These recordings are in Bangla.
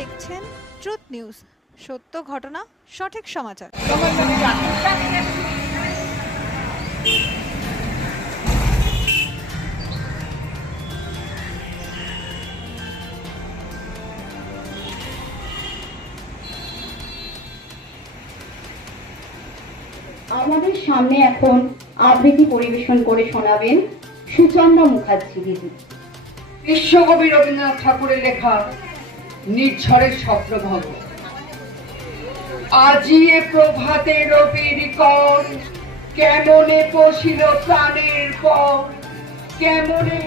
দেখছেন ট্রুথ নিউজ, সত্য ঘটনা সঠিক সমাচার। আমাদের সামনে এখন আবৃত্তি পরিবেশন করে শোনাবেন সুচন্দ্রা মুখার্জি দিদি। বিশ্বকবি রবীন্দ্রনাথ ঠাকুরের লেখা নির্ঝরের স্বপ্নভঙ্গ। আজি এ প্রভাতে রবির কর, কেমনে পশিল প্রাণের পর, কেমনে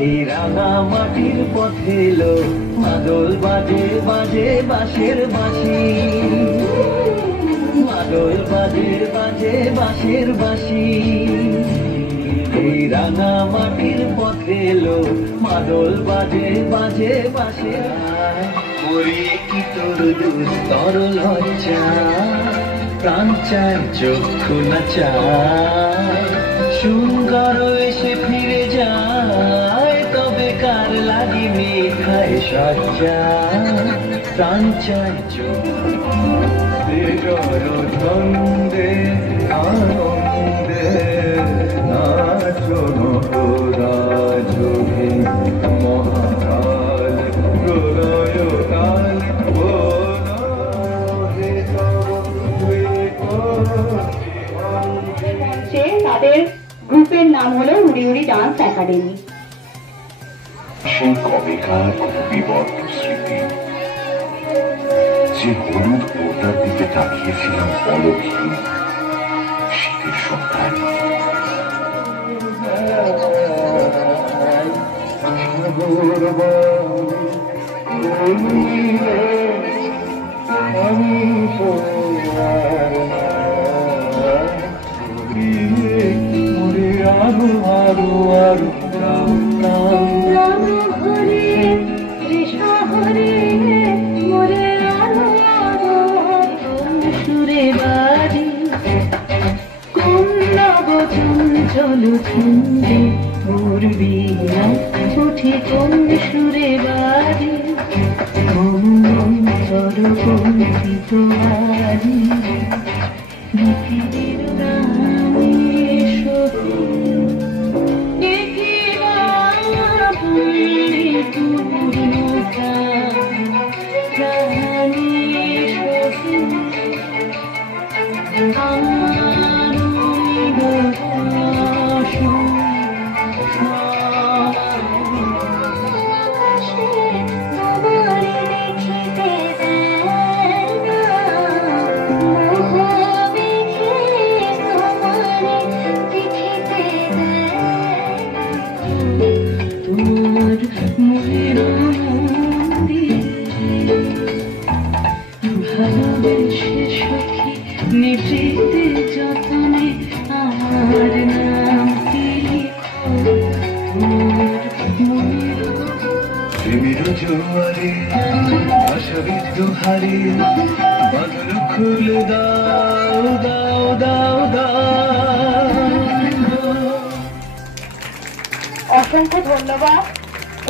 এই রাঙা রাঙা মাটির পথে এলো মাদল বাজে বাজে বাঁশের বাঁশি মাদল বাজে বাজে বাঁশের বাঁশি এই রাঙা মাটির পথে এলো মাদল বাজে বাজে বাঁশের ওরে কি তোর দুস্তর লজ্জা প্রাণ চায় চক্ষু না চায় সুন্দর এসে ফিরে যায় তবে কার লাগি মেঘায় সজ্জা প্রাণ চায় চক্ষে আনন্দে নাচন রাজে মহাকাল প্রলয় কাল মঞ্চে তাদের গ্রুপের নাম হলো উড়ি উড়ি ডান্স একাডেমি। সেই কবেকার বিবর্ত স্মৃতি, যে হলুদ পর্দার দিকে তাকিয়েছিলাম পলকহীন শীতের সন্ধ্যায়। চলো ছন্দে উড়বি না উঠি কোন সুরে বাড়ি সরকম্পিত বাড়ি পৃথিবীর রানী সখী পূর্ণতা রানী সখী ভালোবেসে সখী নিভৃতে যতনে আমার নামটি প্রেমের জোয়ারে ভাষাবিদ হারে বাদল খুলে দাও দাও দাও দাও। অসংখ্য ধন্যবাদ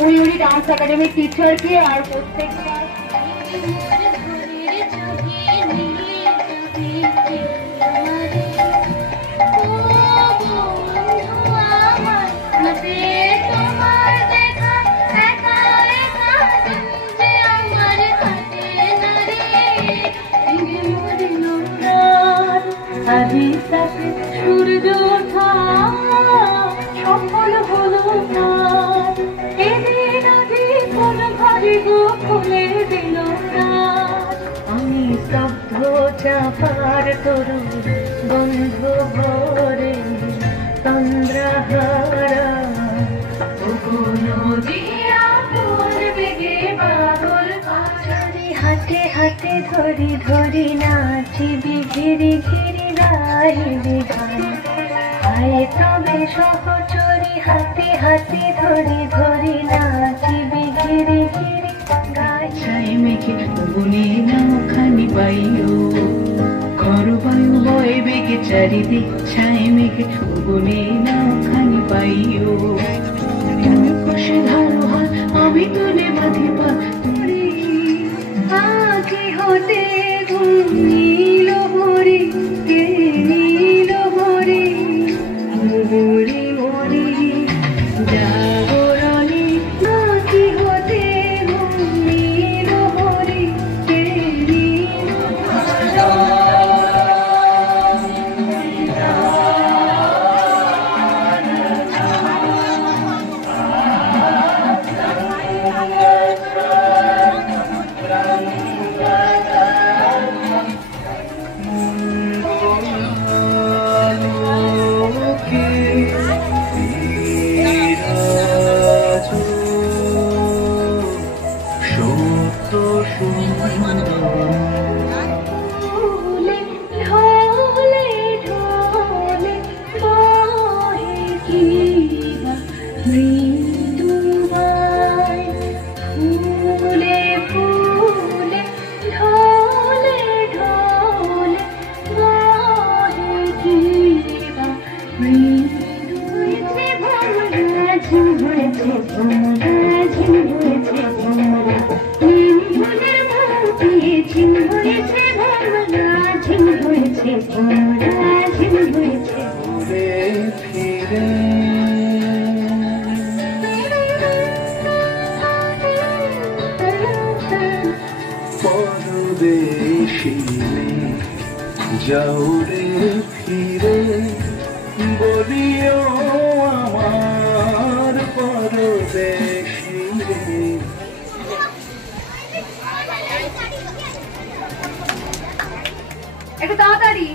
উড়ি উড়ি ডান্স একাডেমির টিচারকে আর প্রত্যেকবার সূর্য সফল হলো এদিন আগে কোন ঘরে গো খুলে দিল আমি স্তব্ধ চাপার তরুণ বন্ধ ভরে তন্দ্রাহারা হাতে হাতে ধরি ধরি নাচিবি ঘিরি ঘিরি গাইবি গান আয় তবে সহচরি হাতে হাতে ধরি ধরি নাচিবি ঘিরি ঘিরি গাই ছাই মেঘে গুনে নাওখানি পাইও ঘর বায়ু বয়ে বেগে চারিদিক ছাই মেঘে গুনে নাওখানি পাইও তুমি খুশি ধারো হাত আমি তুলে বাঁধি পা তুলি আগে হতে ঘুমিল হরি কে নীল হরি মরি মরি জাগরণী আগে হতে ঘুমিল হরি কে নীল হয়েছে ভোমরা, ঝিম হয়েছে ভোমরা, ঝিম হয়েছে ভোমরা, নিম ফুলের মৌপিয়ে ঝিম হয়েছে ভোমরা, ঝিম হয়েছে ভোমরা, ঝিম হয়েছে ফিরে পরদেশী যাও রে ফিরে, বলিও আমার পরদেশী রে। একটু তাড়াতাড়ি।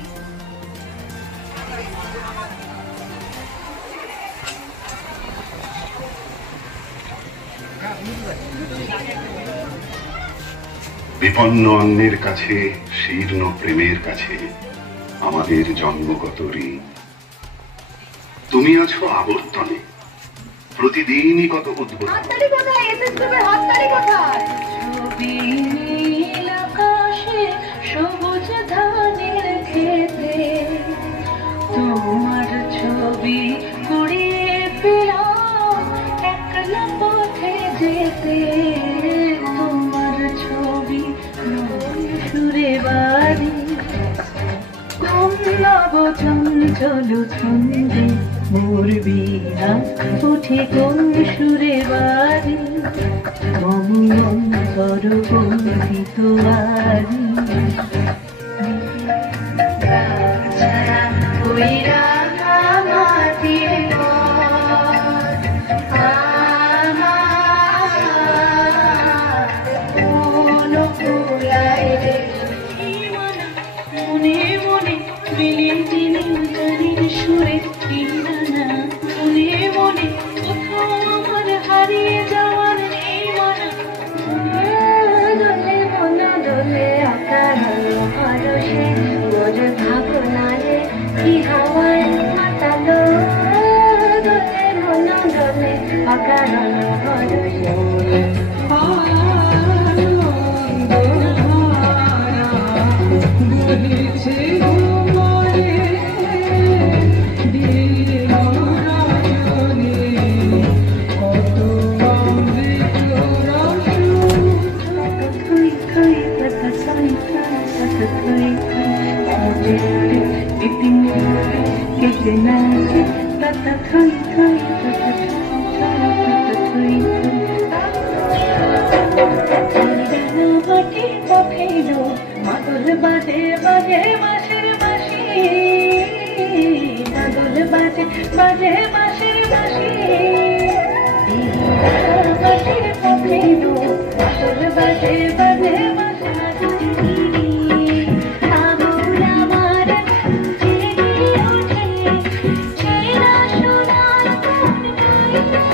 বিপন্ন অন্যের কাছে, শীর্ণ প্রেমের কাছে আমাদের জন্মগত ঋণ। তুমি আছো আবর্তনে, প্রতিদিনই কত উদ্ভব। হাততালি কোথায়? এসএসএফের হাততালি কোথায়? ছবি নীল আকাশে, সবুজ ধানের ক্ষেতে, তোমার ছবি কুড়িয়ে পেলাম একলা পথে যেতে। তোমার ছবি সুরে বাড়ি নব চঞ্চল ছন্দে, মোর বিনা উঠে কোন সুরে বাড়ি, মম অন্তর বন্ধিত বাড়ি। ওই রাঙা মাটির ঘর আমার কোন ফুলায় রে, মনে মনে মিলিয়ে দিলি গানের সুরে ঠিকানা, মনে মনে কোথাও আমার হারিয়ে যাওয়ার নেই মানা। দোলে মনা দোলে আকার পরশে, গোর ভাগনালে কি হাওয়ায় মাতালো। দোলে মনা দোলে আকার পরশে, মাদল বাজে বাজে বাঁশের বাঁশি, মাদল বাজে বাজে বাঁশের বাঁশি, বাঁশের পথে দো মাদল বাজে বাজে বাঁশের বাঁশি। আবুল আমার জেগে ওঠে চেনা সোনার কোন গাইতে,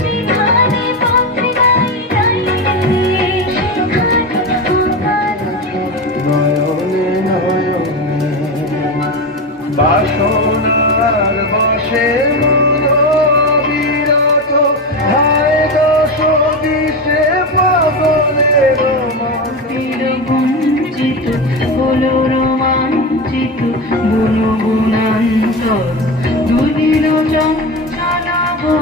সেখানে পথে গাই গাই রে, সেখানে আমার নয়নে নয়নে বাসনার বসে বিরত, হায় দশ দিশে পাগলের তীর বঞ্চিত হলো রোমাঞ্চিত বনগুণান্তর, দুদিন চঞ্চলাবো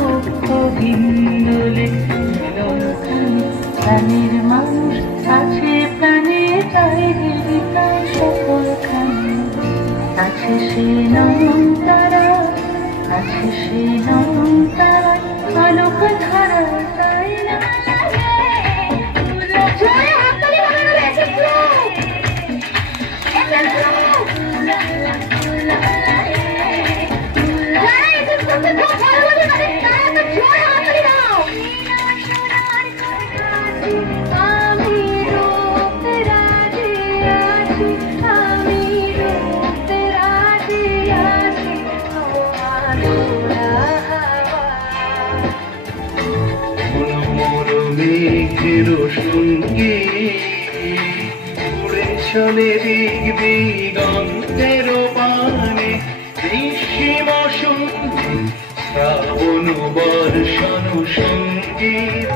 হিন্দোলে প্রাণের মানুষ আছে প্রাণে চাই হৃদয় সকলখানে, আছে সে নয়ন তারা, আছে সে নয়ন তারা আলোক ধারা তাই না। জোরে হাততালি বানানো রয়েছে আমি রূপ রাজে আছি, আমি রূপ রাজে আছি, তোমার হাওয়া। মোর মেঘের সঙ্গী উড়ে চলে দিক দিগন্তের পানে, গ্রীষ্ম সন্ধি শ্রাবণ বর্ষণ সঙ্গীত।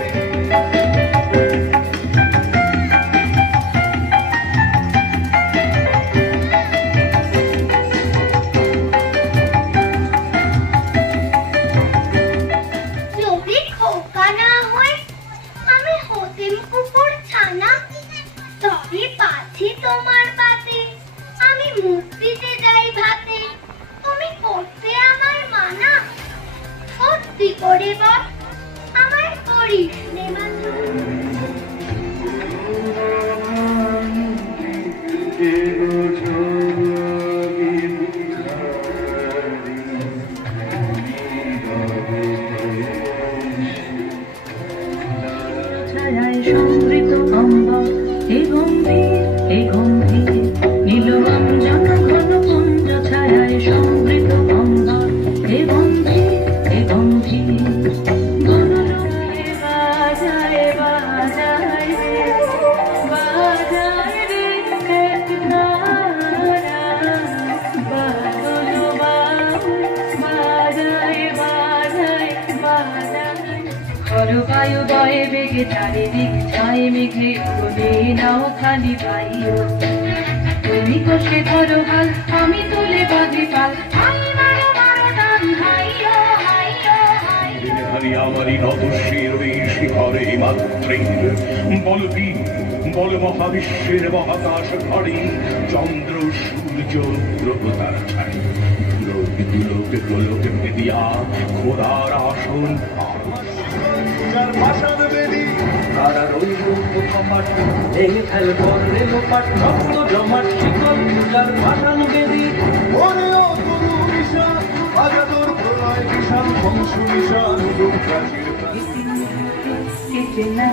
বায়ুদয়ে বেগে চারিদিক ছায়ে মেঘে উড়ে নাও খালি ভাইও তুমি কষে ধরো হাল আমি তুলে বাঁধি পাল হাই মারো মারো টান হাইয়ো হাইয়ো হাইয়ো হরি আমারই নত শিরবি শিখরে মাতৃর বলবি বল মহাবিশ্বের মহাকাশ ঘড়ি চন্দ্র সূর্য গ্রহ তারা ছাড়ি লোকে গোলকে ভেদিয়া খোদার আসন যার ভাষার বেদি তারা রইল প্রথম মাঠ ভেঙে ফেল করলে লোপাট রক্ত জমাট শিকল যার ভাষার বেদি ওরেও তরু নিশান আজাদর প্রলয় বিশাল বংশ বিশাল প্রাচীর কেটে না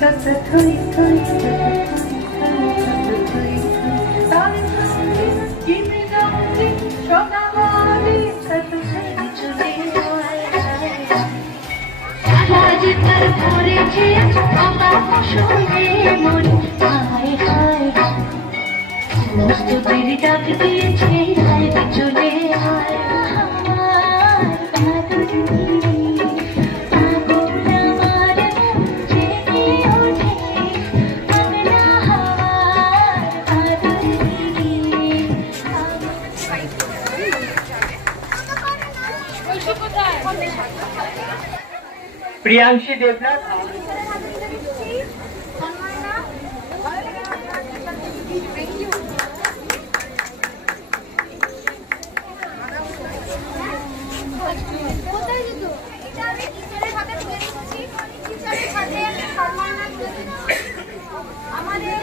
তত থই থই তালে তালে জিমে যাওনি সদা বলি তত সেই চলে আজ তার পরেছে আমার শুনে মরি হায় হায় মস্তুতির ডাক দিয়েছে হায় চলে হায় প্রিয়াংশী দেবনাথ আমাদের